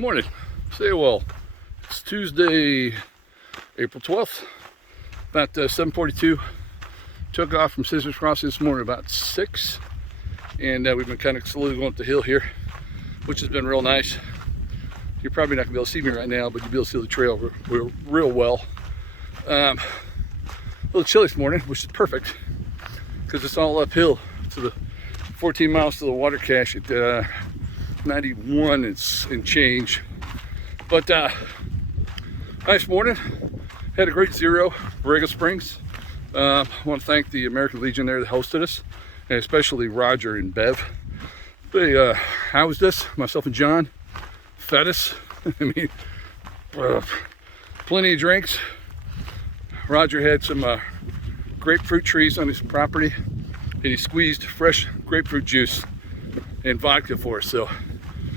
Morning. Say well. It's Tuesday, April 12th, about 7:42. Took off from Scissors Crossing this morning about 6, and we've been kind of slowly going up the hill here, which has been real nice. You're probably not gonna be able to see me right now, but you'll be able to see the trail real well. A little chilly this morning, which is perfect because it's all uphill to the 14 miles to the water cache at 91 and change. But nice morning. Had a great zero, Borrego Springs. I want to thank the American Legion there that hosted us, and especially Roger and Bev. They housed us, myself and John, fed us. I mean, plenty of drinks. Roger had some grapefruit trees on his property, and he squeezed fresh grapefruit juice and vodka for us. So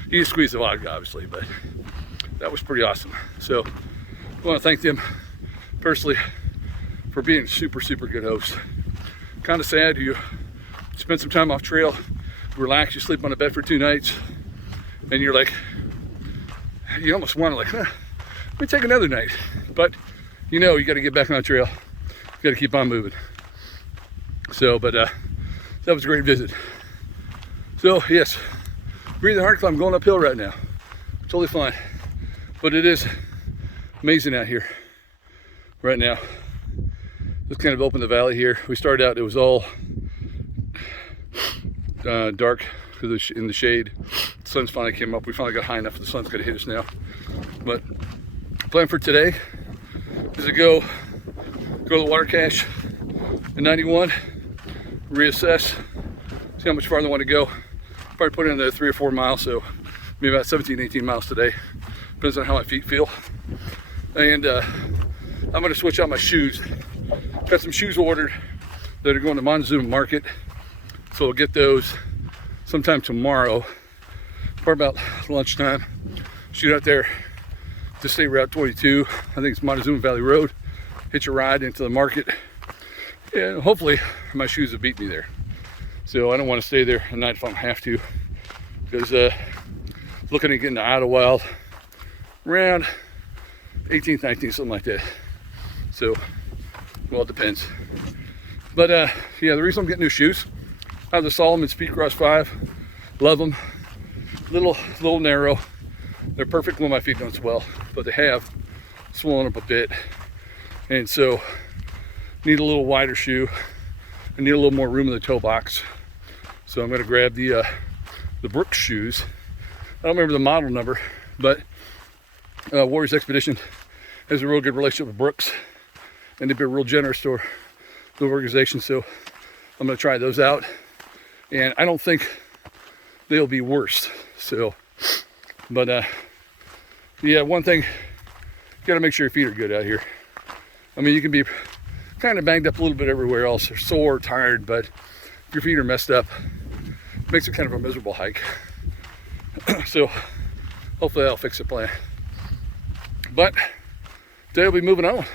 he didn't squeeze the vodka, obviously, but that was pretty awesome. So I want to thank them personally for being super good hosts. Kind of sad you spend some time off trail, relax, you sleep on a bed for 2 nights, and you're like, you almost want to like, let me take another night. But you know, you got to get back on the trail. You got to keep on moving. So, but that was a great visit. So yes, breathing hard because I'm going uphill right now. Totally fine. But it is amazing out here right now. Just kind of opened the valley here. We started out, it was all dark because in the shade. The sun's finally came up. We finally got high enough. The sun's gonna hit us now. But plan for today is to go to the water cache at 91, reassess, see how much farther I want to go. Probably put in the 3 or 4 miles, so maybe about 17, 18 miles today. Depends on how my feet feel. And I'm gonna switch out my shoes. Got some shoes ordered that are going to Montezuma Market, so I'll get those sometime tomorrow, probably about lunchtime. Shoot out there to State Route 22. I think it's Montezuma Valley Road. Hitch a ride into the market, and hopefully my shoes will beat me there. So I don't want to stay there at night if I don't have to, because looking at getting to Idyllwild around 18th, 19th, something like that. So, well, it depends. But yeah, the reason I'm getting new shoes, I have the Solomon Speedcross 5. Love them. Little narrow. They're perfect when my feet don't swell, but they have swollen up a bit. And so, need a little wider shoe. I need a little more room in the toe box. So I'm gonna grab the Brooks shoes. I don't remember the model number, but Warriors Expedition has a real good relationship with Brooks, and they've been real generous to the organization. So I'm gonna try those out, and I don't think they'll be worse. So, but yeah, one thing, you gotta make sure your feet are good out here. I mean, you can be kind of banged up a little bit everywhere else, or sore, tored, but if your feet are messed up, it makes it kind of a miserable hike. So hopefully that'll fix the plan. But today we'll be moving on.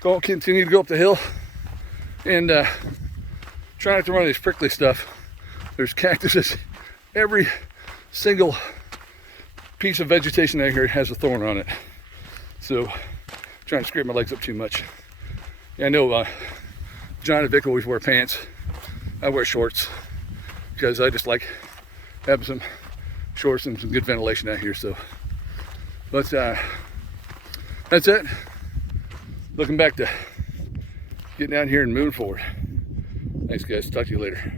Continue to go up the hill and try not to run into this prickly stuff. There's cactuses. Every single piece of vegetation out here has a thorn on it. So I'm trying to scrape my legs up too much. Yeah, I know John and Vic always wear pants. I wear shorts because I just like having some shorts and some good ventilation out here. So, but that's it. Looking back to getting out here and moving forward. Thanks, guys. Talk to you later.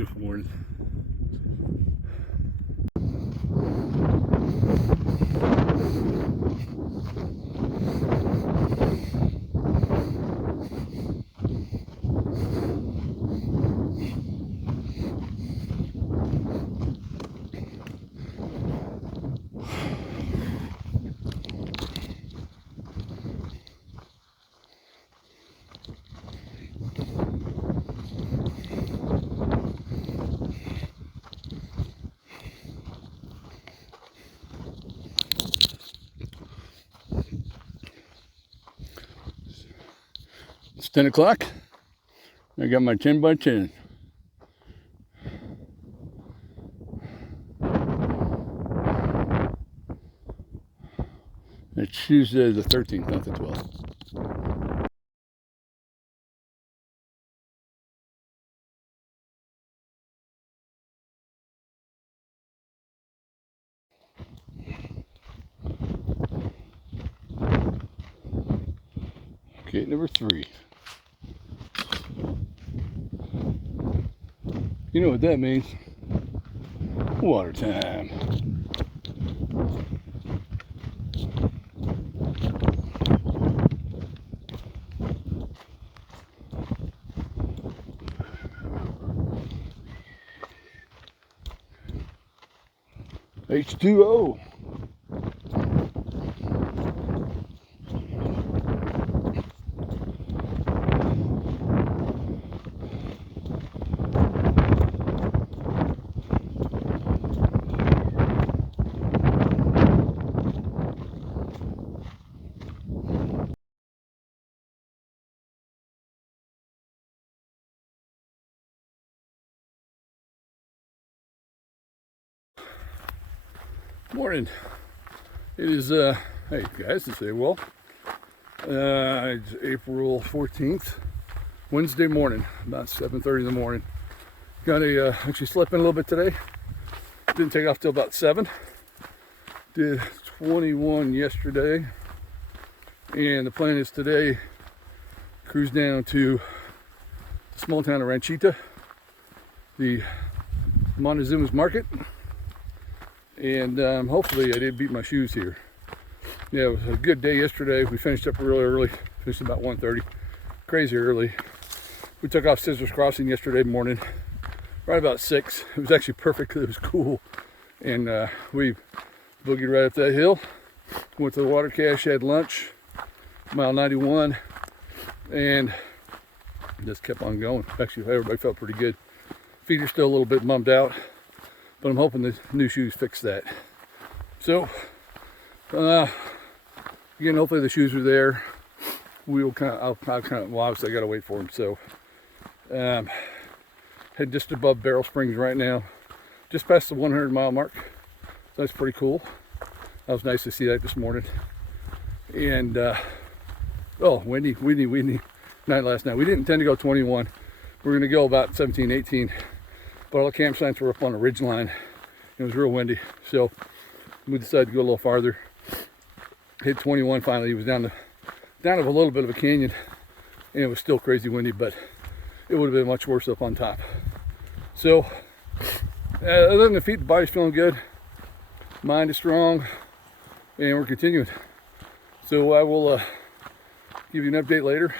Beautiful morning. It's 10 o'clock. I got my 10 by 10. It's Tuesday the 13th, not the 12th. Gate number 3. You know what that means? Water time. H2O. Morning. It is hey guys, it's well. It's April 14th, Wednesday morning, about 7:30 in the morning. Got a actually slept in a little bit today. Didn't take off till about 7. Did 21 yesterday, and the plan is today cruise down to the small town of Ranchita, the Montezuma's Market. And hopefully I did beat my shoes here. Yeah, it was a good day yesterday. We finished up really early, finished about 1:30, crazy early. We took off Scissors Crossing yesterday morning, right about 6. It was actually perfect, it was cool. And we boogied right up that hill, went to the water cache, had lunch, mile 91, and just kept on going. Actually, everybody felt pretty good. Feet are still a little bit bummed out, but I'm hoping the new shoes fix that. So, again, hopefully the shoes are there. I'll obviously I gotta wait for them. So, head just above Barrel Springs right now, just past the 100-mile mark. So that's pretty cool. That was nice to see that this morning. And, oh, windy night last night. We didn't intend to go 21. We're gonna go about 17, 18. But all the campsites were up on a ridge line. It was real windy, so we decided to go a little farther. Hit 21 finally. It was down to a little bit of a canyon, and it was still crazy windy, but it would have been much worse up on top. So, other than the feet, the body's feeling good. Mind is strong, and we're continuing. So I will give you an update later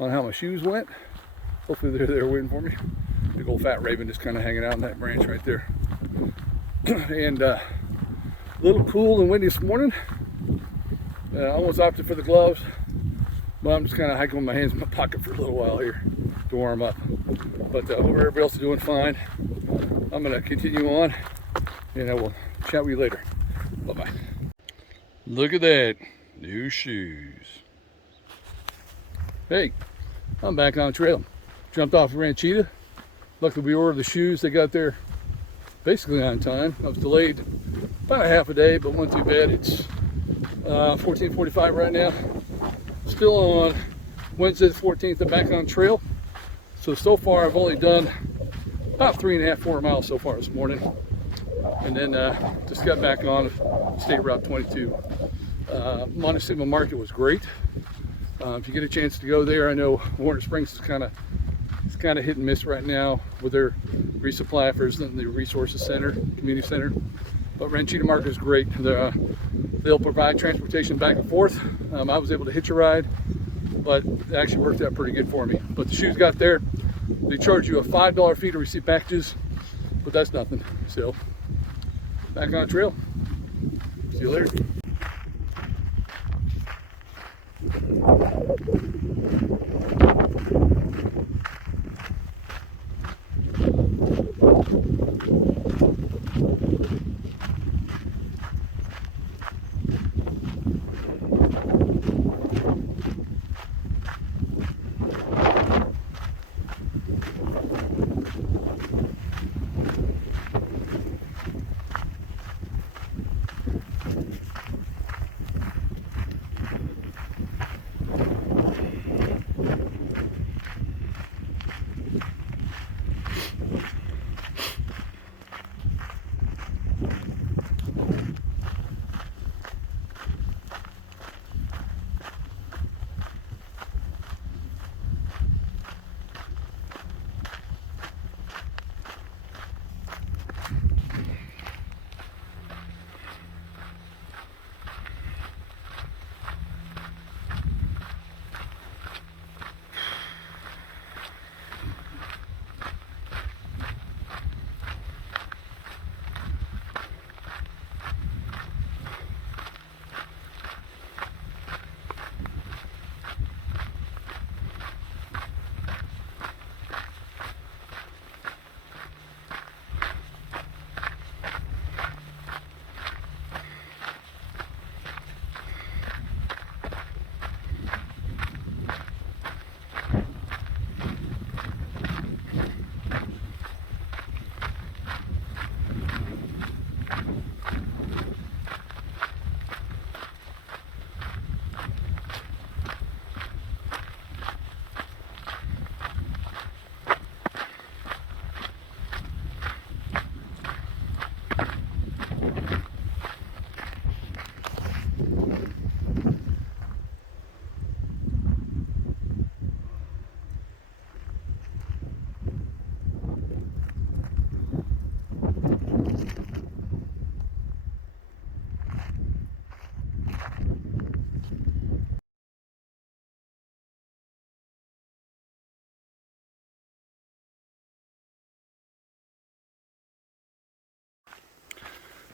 on how my shoes went. Hopefully they're there waiting for me. Big old fat raven just kind of hanging out in that branch right there. And a little cool and windy this morning. I almost opted for the gloves, but I'm just kind of hiking with my hands in my pocket for a little while here to warm up. But hope everybody else is doing fine. I'm going to continue on, and I will chat with you later. Bye-bye. Look at that. New shoes. Hey, I'm back on the trail. Jumped off of Ranchita. Luckily we ordered the shoes. They got there basically on time. I was delayed about a half a day, but wasn't too bad. It's 14:45 right now. Still on Wednesday the 14th. I'm back on trail. So far I've only done about 3.5, 4 miles so far this morning. And then just got back on State Route 22. Montezuma Market was great. If you get a chance to go there, I know Warner Springs is kind of hit and miss right now with their resupply for the resources center, community center. But Ranchita Market is great. They'll provide transportation back and forth. I was able to hitch a ride, but it actually worked out pretty good for me. But the shoes got there. They charge you a $5 fee to receive packages, but that's nothing. So back on the trail. See you later.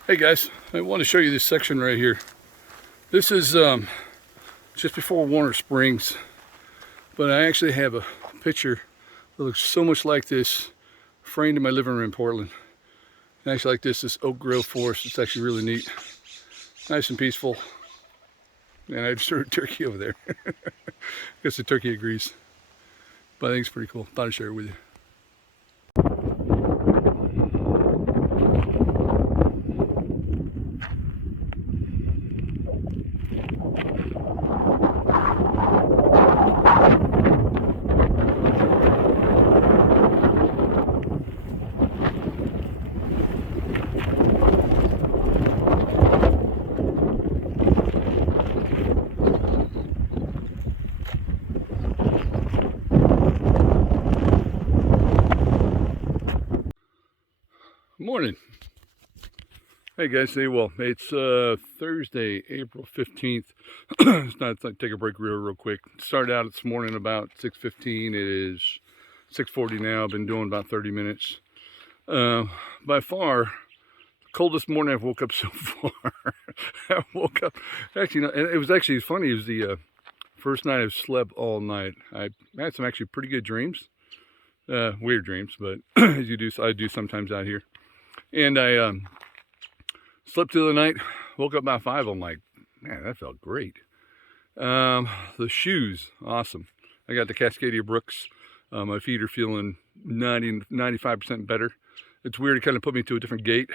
Hey guys, I want to show you this section right here. This is just before Warner Springs, but I actually have a picture that looks so much like this framed in my living room in Portland. And actually like this Oak Grove forest. It's actually really neat. Nice and peaceful. And I just heard a turkey over there. I guess the turkey agrees. But I think it's pretty cool. Thought I'd share it with you. Morning. Hey guys, it's Thursday, April 15th. It's not take a break real quick. Started out this morning about 6:15. It is 6:40 now. I've been doing about 30 minutes. By far, the coldest morning I've woke up so far. I woke up, actually, and it was actually funny. It was the first night I've slept all night. I had some actually pretty good dreams. Weird dreams, but as you do, I do sometimes out here. And I slept through the night, woke up about 5. I'm like, man, that felt great. The shoes, awesome. I got the Cascadia Brooks. My feet are feeling 95% better. It's weird, it kind of put me to a different gait.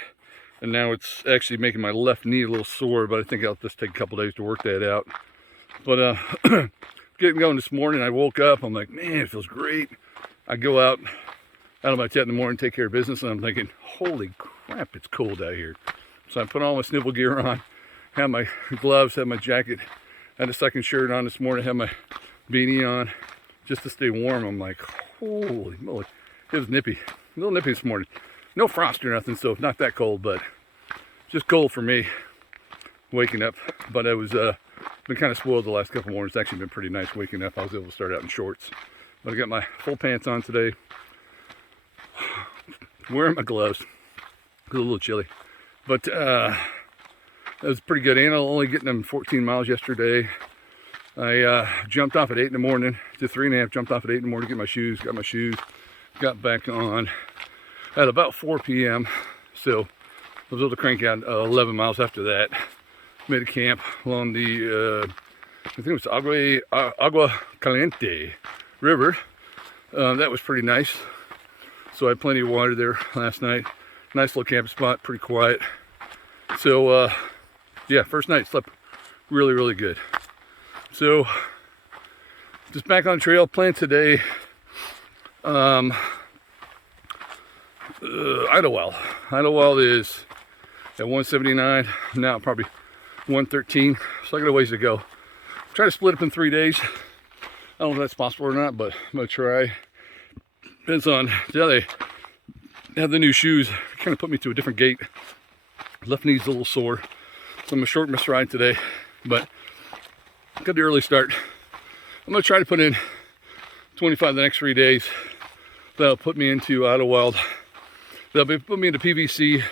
And now it's actually making my left knee a little sore, but I think I'll just take a couple days to work that out. But getting going this morning, I woke up, I'm like, man, it feels great. I go out of my tent in the morning, take care of business, and I'm thinking, holy crap, it's cold out here. So I put all my snivel gear on, had my gloves, had my jacket, had a second shirt on this morning, had my beanie on, just to stay warm. I'm like, holy moly, it was nippy. A little nippy this morning. No frost or nothing, so not that cold, but just cold for me waking up. But I was been kind of spoiled the last couple mornings. It's actually been pretty nice waking up. I was able to start out in shorts. But I got my full pants on today. Wearing my gloves. It's a little chilly. But that was pretty good. And only getting them 14 miles yesterday. I jumped off at 8 in the morning to 3.5. Jumped off at 8 in the morning to get my shoes. Got my shoes. Got back on at about 4 p.m. So I was able to crank out 11 miles after that. Made a camp along the, I think it was Agua Caliente River. That was pretty nice. So I had plenty of water there last night. Nice little camping spot, pretty quiet. So yeah, first night slept really, really good. So just back on the trail, plan today. Idyllwild. Idyllwild is at 179, now probably 113, so I got a ways to go. Try to split up in 3 days. I don't know if that's possible or not, but I'm gonna try. Depends on, yeah, they have the new shoes, kind of put me to a different gait. Left knee's a little sore, so I'm gonna shorten my stride today, but got the early start. I'm gonna try to put in 25 the next 3 days. That'll put me into Idyllwild. That'll put me into PVC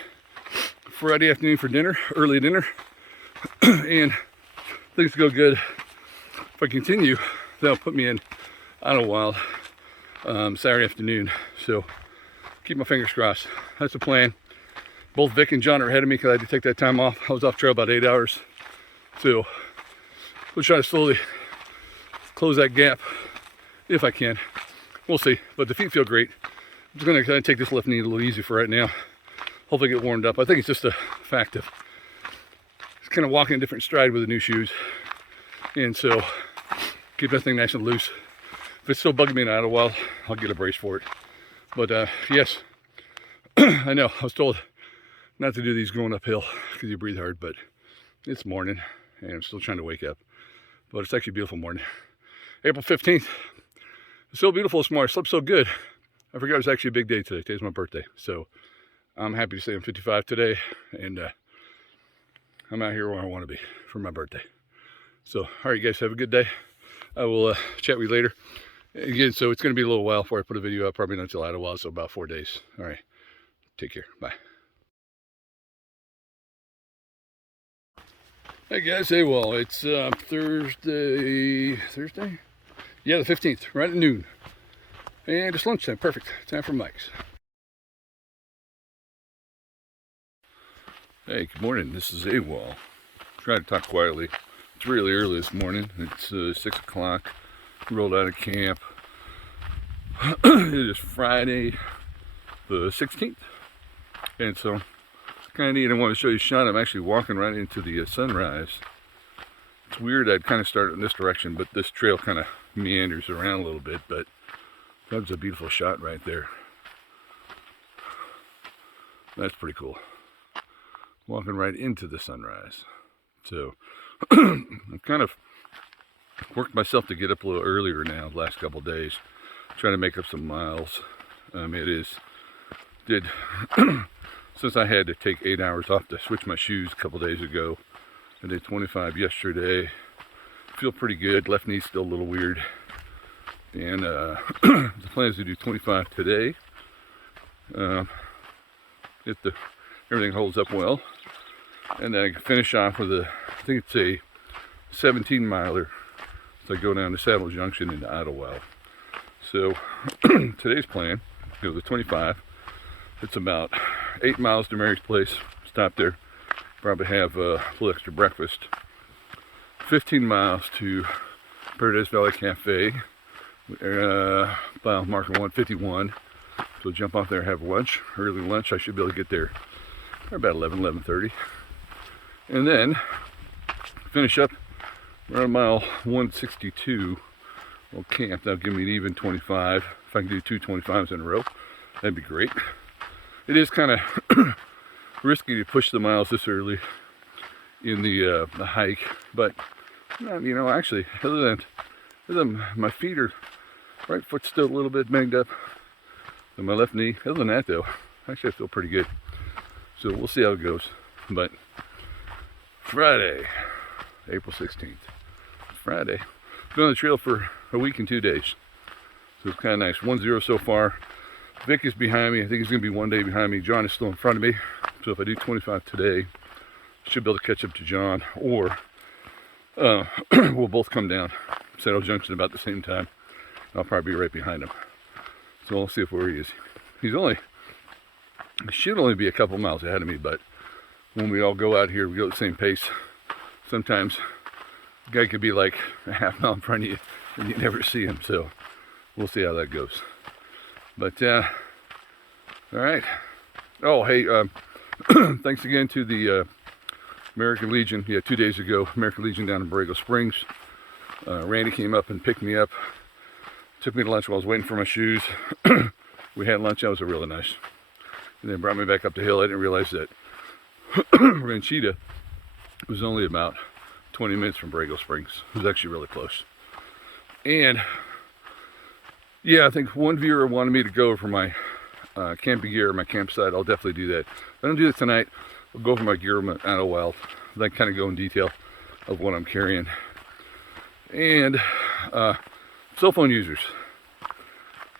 Friday afternoon for dinner, early dinner. And things go good. If I continue, that'll put me in Idyllwild Saturday afternoon. So keep my fingers crossed. That's the plan. Both Vic and John are ahead of me because I had to take that time off. I was off trail about 8 hours. So we'll try to slowly close that gap if I can. We'll see. But the feet feel great. I'm just going to kind of take this left knee a little easy for right now. Hopefully get warmed up. I think it's just a fact of just kind of walking a different stride with the new shoes. And so keep that thing nice and loose. If it's still bugging me in Idyllwild, I'll get a brace for it. But yes, I know I was told not to do these going uphill because you breathe hard, but it's morning and I'm still trying to wake up. But it's actually a beautiful morning. April 15th. It's so beautiful this morning. I slept so good. I forgot it was actually a big day today. Today's my birthday. So I'm happy to say I'm 55 today. And I'm out here where I want to be for my birthday. So, all right, guys, have a good day. I will chat with you later. Again, so it's going to be a little while before I put a video up. Probably not until Idyllwild, so about 4 days. All right. Take care. Bye. Hey, guys. Hey, well, it's Thursday? Yeah, the 15th, right at noon. And it's lunchtime. Perfect. Time for Mike's. Hey, good morning. This is AWOL. Trying to talk quietly. It's really early this morning. It's 6 o'clock. Rolled out of camp. It is Friday the 16th. And so, kind of neat. I want to show you a shot. I'm actually walking right into the sunrise. It's weird. I'd kind of start in this direction, but this trail kind of meanders around a little bit. But that was a beautiful shot right there. That's pretty cool. Walking right into the sunrise. So I've kind of worked myself to get up a little earlier now the last couple of days, trying to make up some miles. Since I had to take 8 hours off to switch my shoes a couple days ago. I did 25 yesterday. Feel pretty good. Left knee's still a little weird. And the plan is to do 25 today. If everything holds up well. And then I can finish off with I think it's a 17 miler. So I go down to Saddle Junction into Idyllwild. So today's plan, the 25. It's about 8 miles to Mary's place. Stop there. Probably have a little extra breakfast. 15 miles to Paradise Valley Cafe. Mile marker 151. So jump off there, have lunch. Early lunch. I should be able to get there about 11:30. And then finish up around mile 162. We'll camp. That'll give me an even 25. If I can do 2 25s in a row, that'd be great. It is kind of risky to push the miles this early in the hike, but you know, actually, other than my feet are, right foot's still a little bit banged up. on my left knee. Other than that though, actually I feel pretty good. So we'll see how it goes. But Friday, April 16th. Friday. Been on the trail for a week and 2 days. So it's kind of nice. 1-0 so far. Vic is behind me. I think he's going to be 1 day behind me. John is still in front of me. So if I do 25 today, I should be able to catch up to John. Or we'll both come down Saddle Junction about the same time. I'll probably be right behind him. So we'll see where he is. He should only be a couple miles ahead of me, but when we all go out here, we go at the same pace. Sometimes the guy could be like a half mile in front of you and you never see him. So we'll see how that goes. But all right. Oh, hey, thanks again to the American Legion. Yeah, 2 days ago, American Legion down in Borrego Springs. Randy came up and picked me up. Took me to lunch while I was waiting for my shoes. We had lunch. That was really nice. And then brought me back up the hill. I didn't realize that Ranchita was only about 20 minutes from Borrego Springs. It was actually really close. And yeah, I think one viewer wanted me to go over my camping gear, my campsite. I'll definitely do that. If I don't do it tonight, I'll go over my gear at Idyllwild. Then kind of go in detail of what I'm carrying. And cell phone users.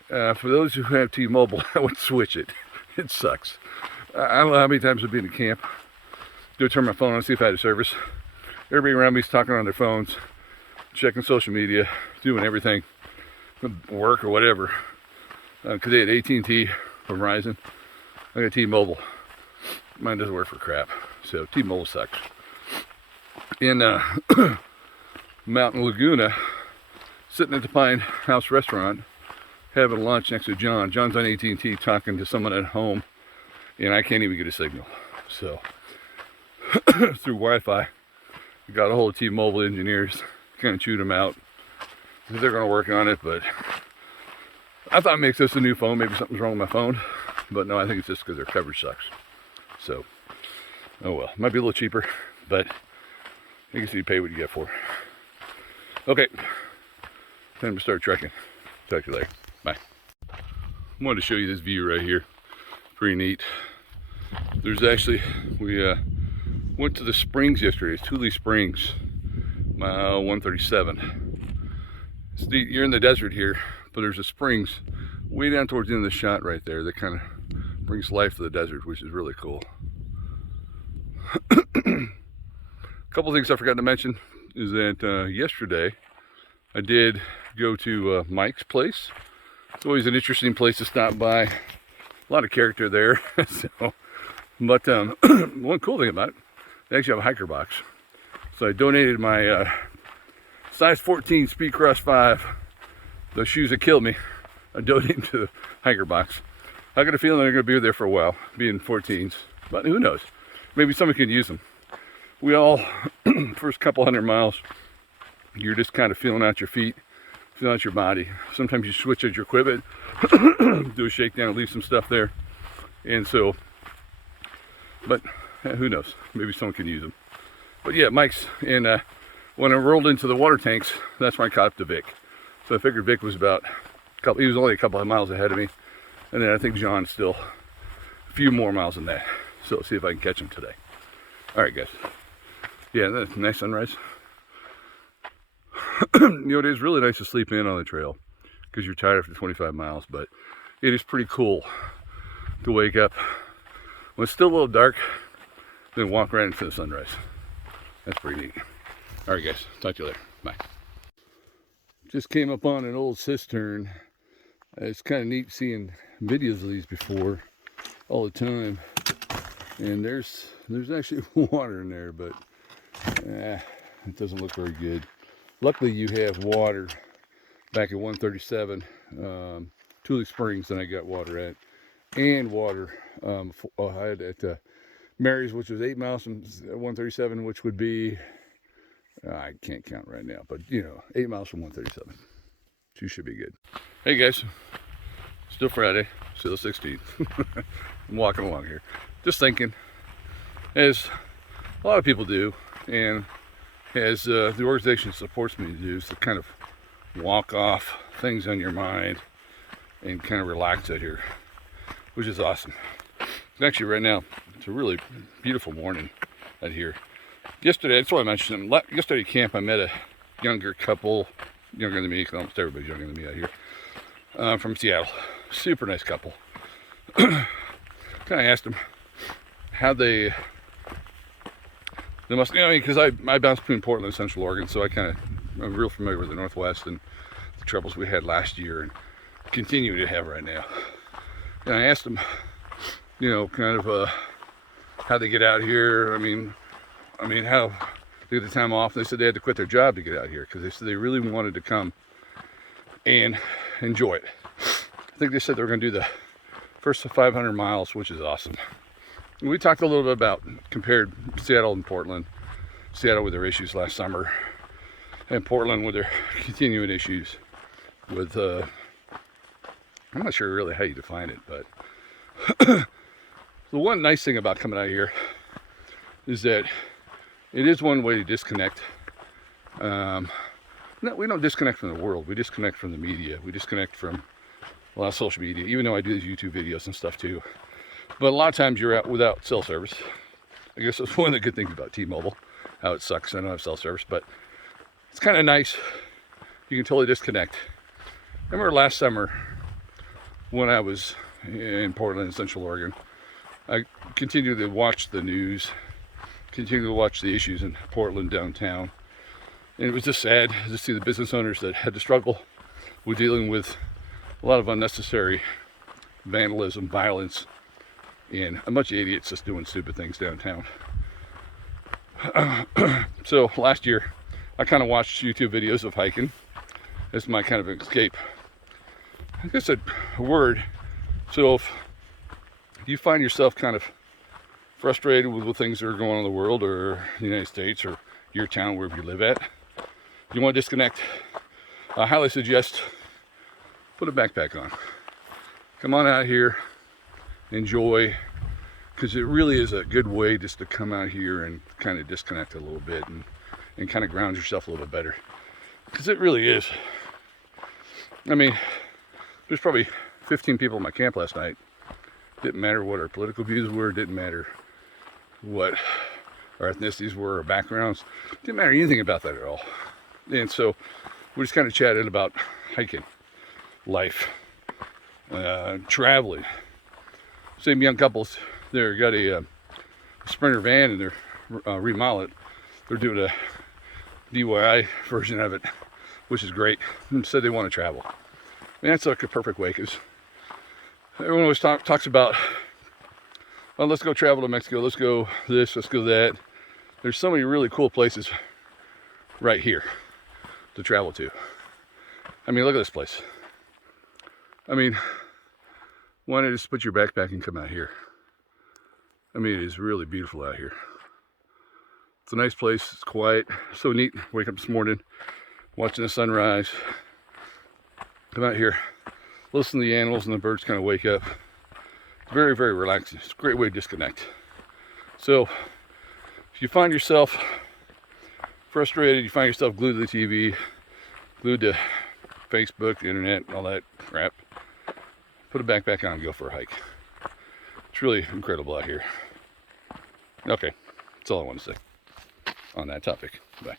For those who have T-Mobile, I would switch it. It sucks. I don't know how many times I've been to camp. Go turn my phone on, see if I had a service. Everybody around me is talking on their phones, checking social media, doing everything, work or whatever. Because they had AT&T or Verizon. I got T-Mobile. Mine doesn't work for crap. So T-Mobile sucks. In Mountain Laguna, sitting at the Pine House restaurant, having lunch next to John. John's on AT&T talking to someone at home, and I can't even get a signal. So through Wi-Fi, I got a hold of T-Mobile engineers, kind of chewed them out. They're going to work on it, but I thought it makes this a new phone. Maybe something's wrong with my phone, but no, I think it's just because their coverage sucks. So, oh well, might be a little cheaper, but I guess you pay what you get for. Okay, time to start trekking. Talk to you later. Bye. I wanted to show you this view right here. Pretty neat. There's actually, we went to the springs yesterday. It's Tule Springs, mile 137. You're in the desert here, but there's a springs way down towards the end of the shot right there that kind of brings life to the desert, which is really cool. A couple things I forgot to mention is that yesterday I did go to Mike's place. It's always an interesting place to stop by. A lot of character there. So, but one cool thing about it, they actually have a hiker box. So I donated my size 14 Speedcross 5, those shoes that killed me. I donated them to the hiker box. I got a feeling they're going to be there for a while, being 14s. But who knows? Maybe someone could use them. We all, first couple hundred miles, you're just kind of feeling out your feet, feeling out your body. Sometimes you switch out your equipment, do a shakedown and leave some stuff there. And so, but who knows? Maybe someone can use them. But yeah, Mike's, and when I rolled into the water tanks, that's when I caught up to Vic. So I figured Vic was he was only a couple of miles ahead of me. And then I think John's still a few more miles than that. So let's see if I can catch him today. All right, guys. Yeah, that's a nice sunrise. You know, it is really nice to sleep in on the trail because you're tired after 25 miles, but it is pretty cool to wake up when it's still a little dark, then walk right into the sunrise. That's pretty neat. All right, guys. Talk to you later. Bye. Just came up on an old cistern. It's kind of neat seeing videos of these before all the time. And there's actually water in there, but it doesn't look very good. Luckily, you have water back at 137 Tule Springs, and I got water at, and water I had at Mary's, which was 8 miles from 137, which would be, I can't count right now, but you know, 8 miles from 137. You should be good. Hey guys, still Friday, still 16th. I'm walking along here, just thinking, as a lot of people do, and as the organization supports me to do, is to kind of walk off things on your mind and kind of relax out here. which is awesome. And actually, right now, it's a really beautiful morning out here. Yesterday, that's why I mentioned them. Yesterday at camp, I met a younger couple, younger than me, because almost everybody's younger than me out here, from Seattle. Super nice couple. Kind of asked them how they must, you know, because I bounced between Portland and Central Oregon, so I'm real familiar with the Northwest and the troubles we had last year and continue to have right now. And I asked them, you know, kind of how they get out here. I mean, how they get the time off. They said they had to quit their job to get out here because they said they really wanted to come and enjoy it. I think they said they were going to do the first 500 miles, which is awesome. And we talked a little bit about, compared Seattle and Portland. Seattle with their issues last summer, and Portland with their continuing issues with, I'm not sure really how you define it, but the one nice thing about coming out here is that it is one way to disconnect. No, we don't disconnect from the world. We disconnect from the media. We disconnect from a lot of social media, even though I do these YouTube videos and stuff too. But a lot of times you're out without cell service. I guess that's one of the good things about T-Mobile, how it sucks. I don't have cell service, but it's kind of nice. You can totally disconnect. I remember last summer when I was in Portland and Central Oregon, I continued to watch the news, continued to watch the issues in Portland downtown. And it was just sad to see the business owners that had to struggle with dealing with a lot of unnecessary vandalism, violence, and a bunch of idiots just doing stupid things downtown. So last year, I kind of watched YouTube videos of hiking as my kind of escape. I guess a word. So if you find yourself kind of frustrated with things that are going on in the world or the United States or your town, wherever you live at, you want to disconnect, I highly suggest put a backpack on. Come on out here, enjoy, because it really is a good way just to come out here and kind of disconnect a little bit and kind of ground yourself a little bit better. Because it really is. I mean, there's probably 15 people at my camp last night. Didn't matter what our political views were, didn't matter what our ethnicities were, our backgrounds. Didn't matter anything about that at all. And so we just kind of chatted about hiking, life, traveling. Same young couples there got a Sprinter van and they're remodel it. They're doing a DIY version of it, which is great. And said they want to travel. And that's like a perfect way, because everyone always talks about, well, let's go travel to Mexico, let's go this, let's go that. There's so many really cool places right here to travel to. I mean, look at this place. I mean, why not just put your backpack and come out here? I mean, it is really beautiful out here. It's a nice place, it's quiet, so neat. Wake up this morning, watching the sunrise. Come out here, listen to the animals and the birds kind of wake up. It's very, very relaxing. It's a great way to disconnect. So, if you find yourself frustrated, you find yourself glued to the TV, glued to Facebook, the internet, all that crap, put a backpack on and go for a hike. It's really incredible out here. Okay, that's all I want to say on that topic. Bye.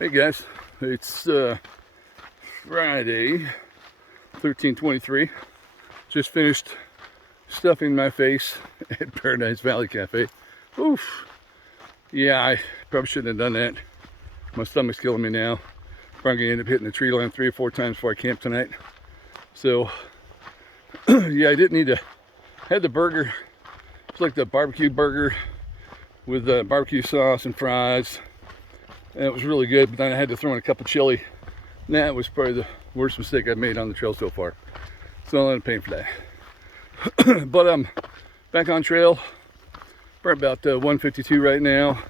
Hey guys, it's Friday, 13/23. Just finished stuffing my face at Paradise Valley Cafe. Oof. Yeah, I probably shouldn't have done that. My stomach's killing me now. Probably gonna end up hitting the tree line 3 or 4 times before I camp tonight. So, yeah, I didn't need to. Had the burger. It's like the barbecue burger with barbecue sauce and fries. And it was really good, but then I had to throw in a cup of chili. And that was probably the worst mistake I've made on the trail so far. So I'll end up paying for that. But I'm back on trail. We're about 152 right now.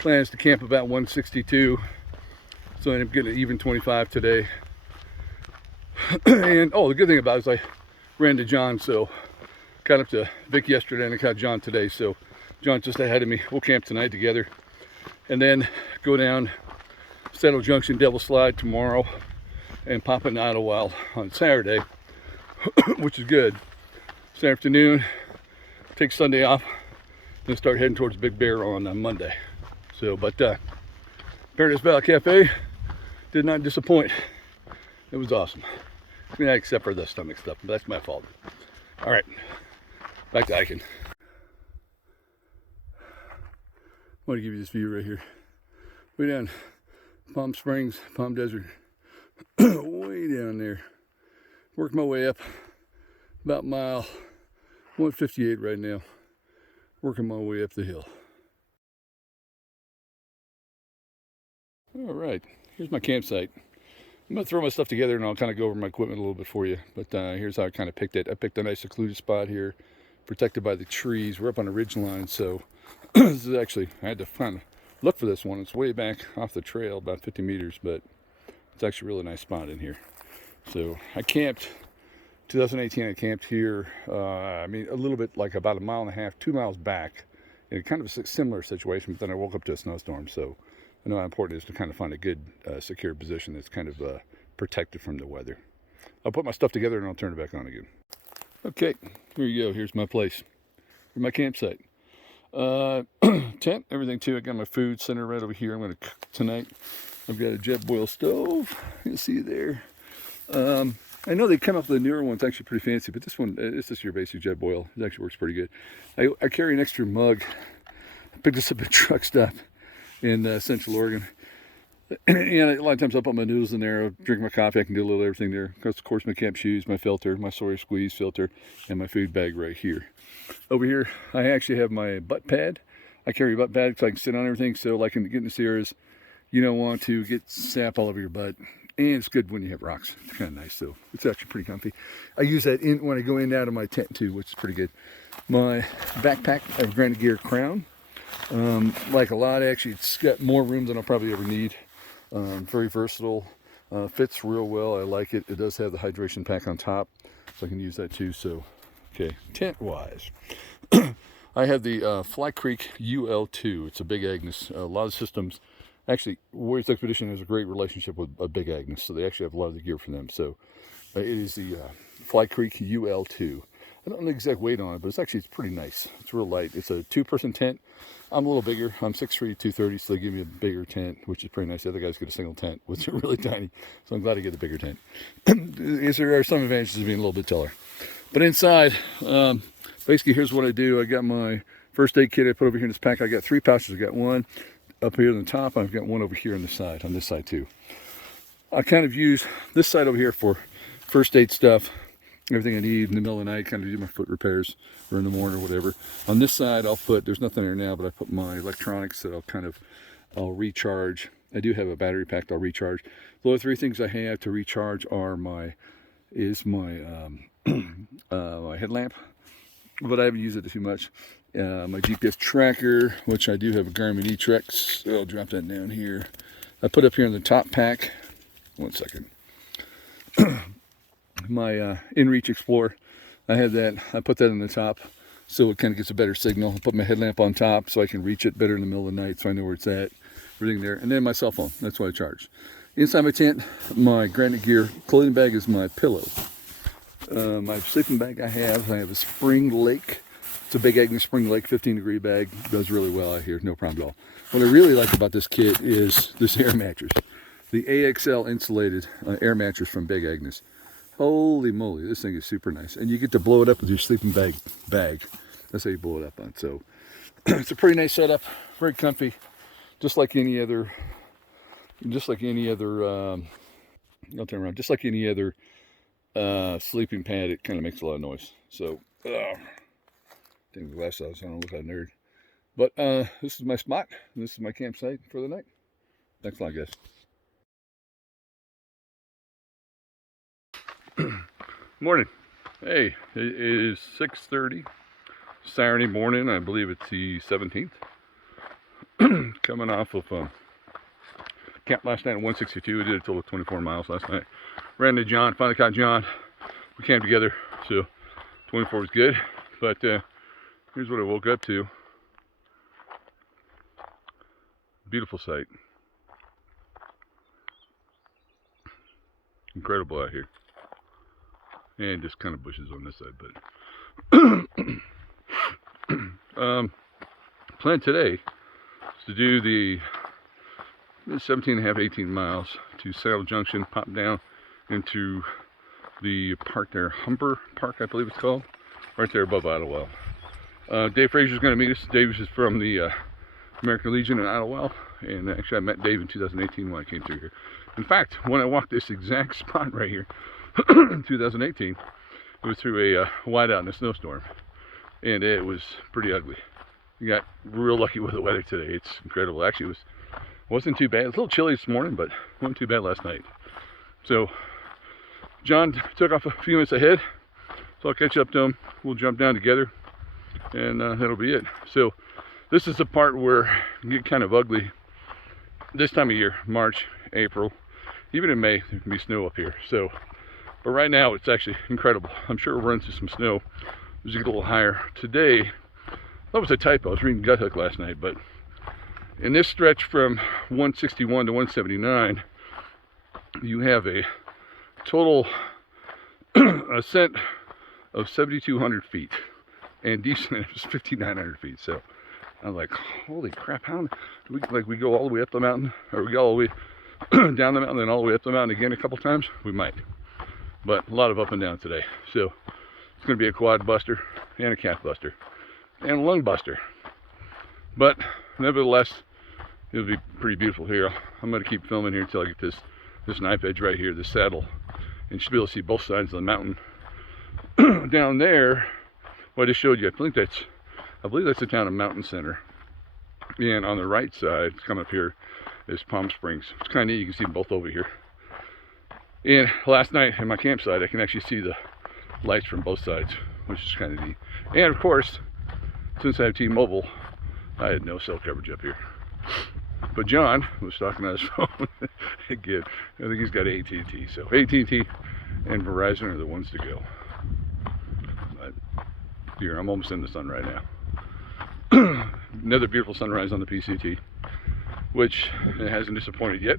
Plans to camp about 162. So I ended up getting an even 25 today. And oh, the good thing about it is I ran to John, so got up to Vic yesterday and I caught John today. So John's just ahead of me. We'll camp tonight together. And then go down Saddle Junction, Devil Slide tomorrow, and pop in Idyllwild on Saturday, which is good. This afternoon, take Sunday off, then start heading towards Big Bear on Monday. So, but Paradise Valley Cafe did not disappoint. It was awesome. Yeah, except for the stomach stuff, but that's my fault. All right, back to hiking. I want to give you this view right here. Way down Palm Springs, Palm Desert. Way down there. Worked my way up about mile 158 right now. Working my way up the hill. All right, here's my campsite. I'm going to throw my stuff together and I'll kind of go over my equipment a little bit for you. But here's how I kind of picked it. I picked a nice secluded spot here, protected by the trees. We're up on a ridge line, so this is actually, I had to kind of look for this one. It's way back off the trail, about 50 meters, but it's actually a really nice spot in here. So I camped, 2018 I camped here, I mean a little bit like about 1.5 miles, 2 miles back, in kind of a similar situation, but then I woke up to a snowstorm, so I know how important it is to kind of find a good secure position that's kind of protected from the weather. I'll put my stuff together and I'll turn it back on again. Okay, here you go. Here's my place. Here's my campsite. Tent, everything too. I got my food center right over here. I'm going to cook tonight. I've got a jet boil stove. You can see there. I know they come up with the newer one's actually pretty fancy, but this one, it's just your basic jet boil. It actually works pretty good. I carry an extra mug. I picked this up at truck stop in Central Oregon. And a lot of times I'll put my noodles in there, I'll drink my coffee, I can do a little everything there. Of course, my camp shoes, my filter, my Sawyer squeeze filter, and my food bag right here. Over here, I actually have my butt pad. I carry a butt pad so I can sit on everything. So like in getting the Sierras, you don't want to get sap all over your butt. And it's good when you have rocks. It's kind of nice, so it's actually pretty comfy. I use that when I go in and out of my tent too, which is pretty good. My backpack, I have a Granite Gear Crown. Like a lot, actually, it's got more room than I'll probably ever need. Very versatile, fits real well. I like it. It does have the hydration pack on top, so I can use that too. So, okay, tent wise, I have the Fly Creek UL2. It's a Big Agnes. A lot of systems, actually, Warriors Expedition has a great relationship with a Big Agnes, so they actually have a lot of the gear for them. So, it is the Fly Creek UL2. I don't know the exact weight on it, but it's pretty nice. It's real light. It's a 2-person tent. I'm a little bigger. I'm 6'3", 230, so they give me a bigger tent, which is pretty nice. The other guys get a single tent, which are really tiny. So I'm glad to get the bigger tent. There are some advantages to being a little bit taller. But inside, basically, here's what I do. I got my first aid kit I put over here in this pack. I got 3 pouches. I got one up here on the top. I've got one over here on this side too. I kind of use this side over here for first aid stuff. Everything I need in the middle of the night, kind of do my foot repairs or in the morning or whatever. On this side, I'll put, there's nothing there now, but I put my electronics that I'll recharge. I do have a battery pack that I'll recharge. The only 3 things I have to recharge are my my headlamp, but I haven't used it too much. My GPS tracker, which I do have a Garmin eTrex. So I'll drop that down here. I put up here in the top pack. One second. My InReach Explorer, I have that. I put that in the top so it kind of gets a better signal. I put my headlamp on top so I can reach it better in the middle of the night, so I know where it's at. Everything there, and then my cell phone. That's what I charge. Inside my tent, my Granite Gear clothing bag is my pillow. My sleeping bag I have a Spring Lake. It's a Big Agnes Spring Lake 15-degree bag. Does really well out here, no problem at all. What I really like about this kit is this air mattress. the AXL insulated air mattress from Big Agnes. Holy moly, this thing is super nice. And you get to blow it up with your sleeping bag. That's how you blow it up on. So it's a pretty nice setup, very comfy, just like any other, I'll turn around, just like any other sleeping pad. It kind of makes a lot of noise. So, take the glass out so I don't look like a nerd. But this is my spot. This is my campsite for the night. Thanks a lot, guys. Morning. Hey, it is 6:30 Saturday morning. I believe it's the 17th. Coming off of camp last night at 162. We did a total of 24 miles last night. Ran into John, finally caught John. We camped together, so 24 was good. But here's what I woke up to. Beautiful sight. Incredible out here. And just kind of bushes on this side, but plan today is to do the 17.5, 18 miles to Saddle Junction, pop down into the park there, Humber Park, I believe it's called, right there above Idyllwild. Dave Frazier's going to meet us. Dave is from the American Legion in Idyllwild, and actually I met Dave in 2018 when I came through here. In fact, when I walked this exact spot right here in 2018, it was through a whiteout in a snowstorm, and it was pretty ugly. We got real lucky with the weather today. It's incredible. Actually, wasn't too bad. It was a little chilly this morning, but wasn't too bad last night. So John took off a few minutes ahead, so I'll catch up to him. We'll jump down together, and that'll be it. So this is the part where it get kind of ugly this time of year, March, April, even in May. There can be snow up here. So, but right now it's actually incredible. I'm sure we'll run through some snow as you get a little higher. Today, that was a typo. I was reading Gut Hook last night, but in this stretch from 161 to 179, you have a total ascent of 7,200 feet, and descent is 5,900 feet. So I'm like, holy crap! How do we go all the way up the mountain, or we go all the way down the mountain, then all the way up the mountain again a couple times? We might, but a lot of up and down today. So it's going to be a quad buster and a calf buster and a lung buster. But nevertheless, it'll be pretty beautiful here. I'm going to keep filming here until I get this knife edge right here, this saddle, and you should be able to see both sides of the mountain. Down there, what I just showed you, I believe that's the town of Mountain Center. And on the right side, coming up here, is Palm Springs. It's kind of neat. You can see them both over here. And last night at my campsite, I can actually see the lights from both sides, which is kind of neat. And of course, since I have T-Mobile, I had no cell coverage up here. But John was talking on his phone again. I think he's got AT&T. So AT&T and Verizon are the ones to go. But here, I'm almost in the sun right now. Another beautiful sunrise on the PCT, which it hasn't disappointed yet.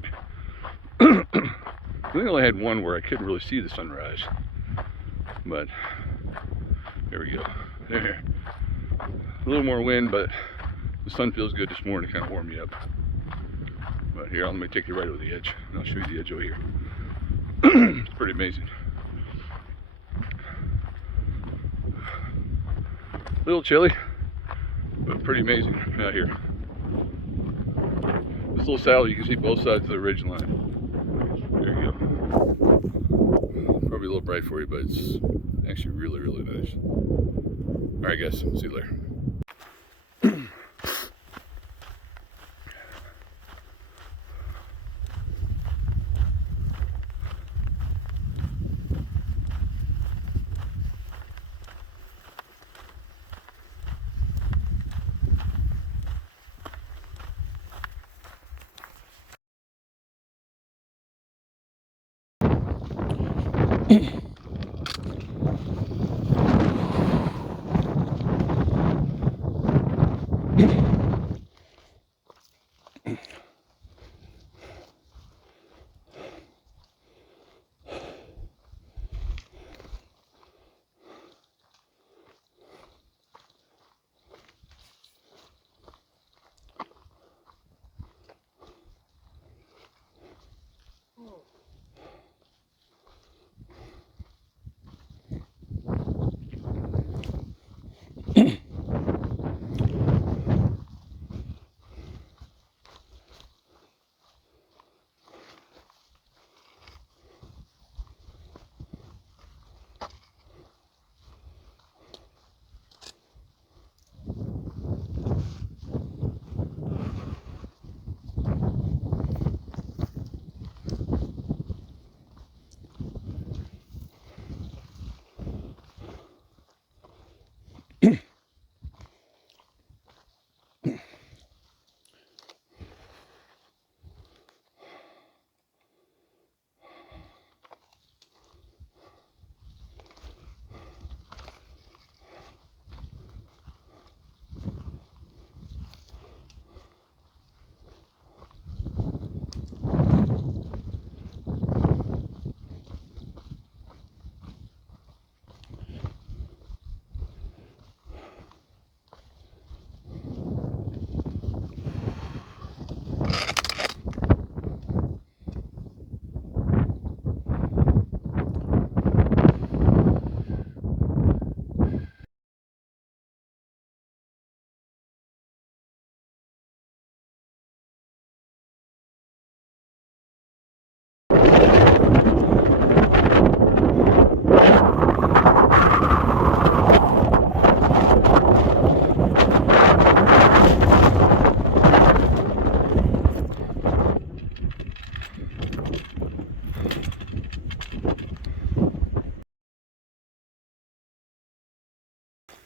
I think I only had one where I couldn't really see the sunrise. But there we go. There. A little more wind, but the sun feels good this morning to kind of warm me up. But here, let me take you right over the edge, and I'll show you the edge over here. It's pretty amazing. A little chilly, but pretty amazing out here. This little saddle, you can see both sides of the ridge line. There you go. Probably a little bright for you, but it's actually really, really nice. All right, guys, see you later.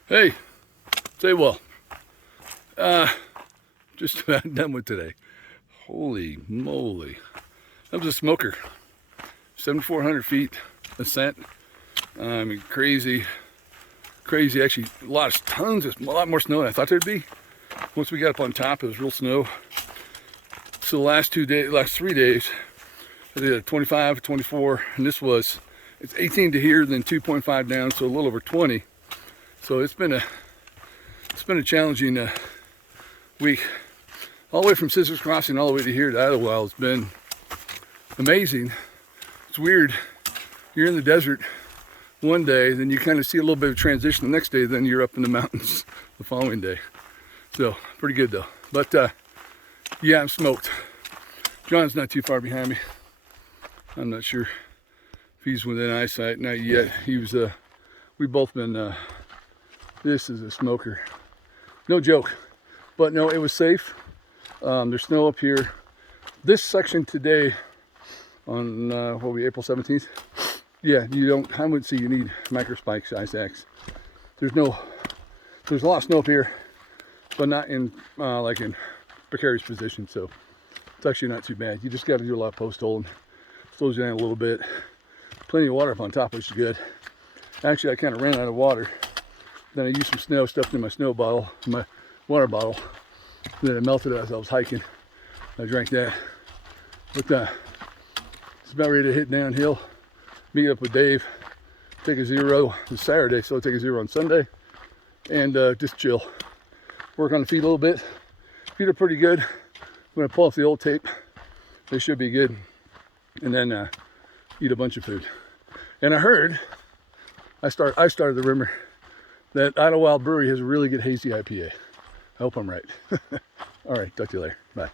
Hey, say well. Just about done with today. Holy moly. That was a smoker. 7,400 feet ascent. I mean, crazy. Actually, a lot more snow than I thought there'd be. Once we got up on top, it was real snow. So the last 3 days, I did a 25, 24, and it's 18 to here, then 2.5 down, so a little over 20. So it's been a challenging week. All the way from Scissors Crossing all the way to here to Idyllwild. It's been amazing. It's weird. You're in the desert one day, then you kind of see a little bit of transition the next day, then you're up in the mountains the following day. So pretty good though. But yeah, I'm smoked. John's not too far behind me. I'm not sure if he's within eyesight. Not yet. We've both been, this is a smoker. No joke. But no, it was safe. There's snow up here. This section today on, April 17th? Yeah, I wouldn't say you need micro spikes, ice axe. There's a lot of snow up here, but not in, like in precarious position, so it's actually not too bad. You just got to do a lot of post holding. Slows you down a little bit. Plenty of water up on top, which is good. Actually, I kind of ran out of water. Then I used some snow stuffed in my my water bottle. Then it melted as I was hiking. I drank that. But it's about ready to hit downhill. Meet up with Dave. Take a zero. It's Saturday, so I'll take a zero on Sunday. And just chill. Work on the feet a little bit. Feet are pretty good. I'm gonna pull off the old tape. They should be good. And then eat a bunch of food. And I heard, I started the rumor that Idyllwild Brewery has a really good hazy IPA. I hope I'm right. All right, talk to you later. Bye.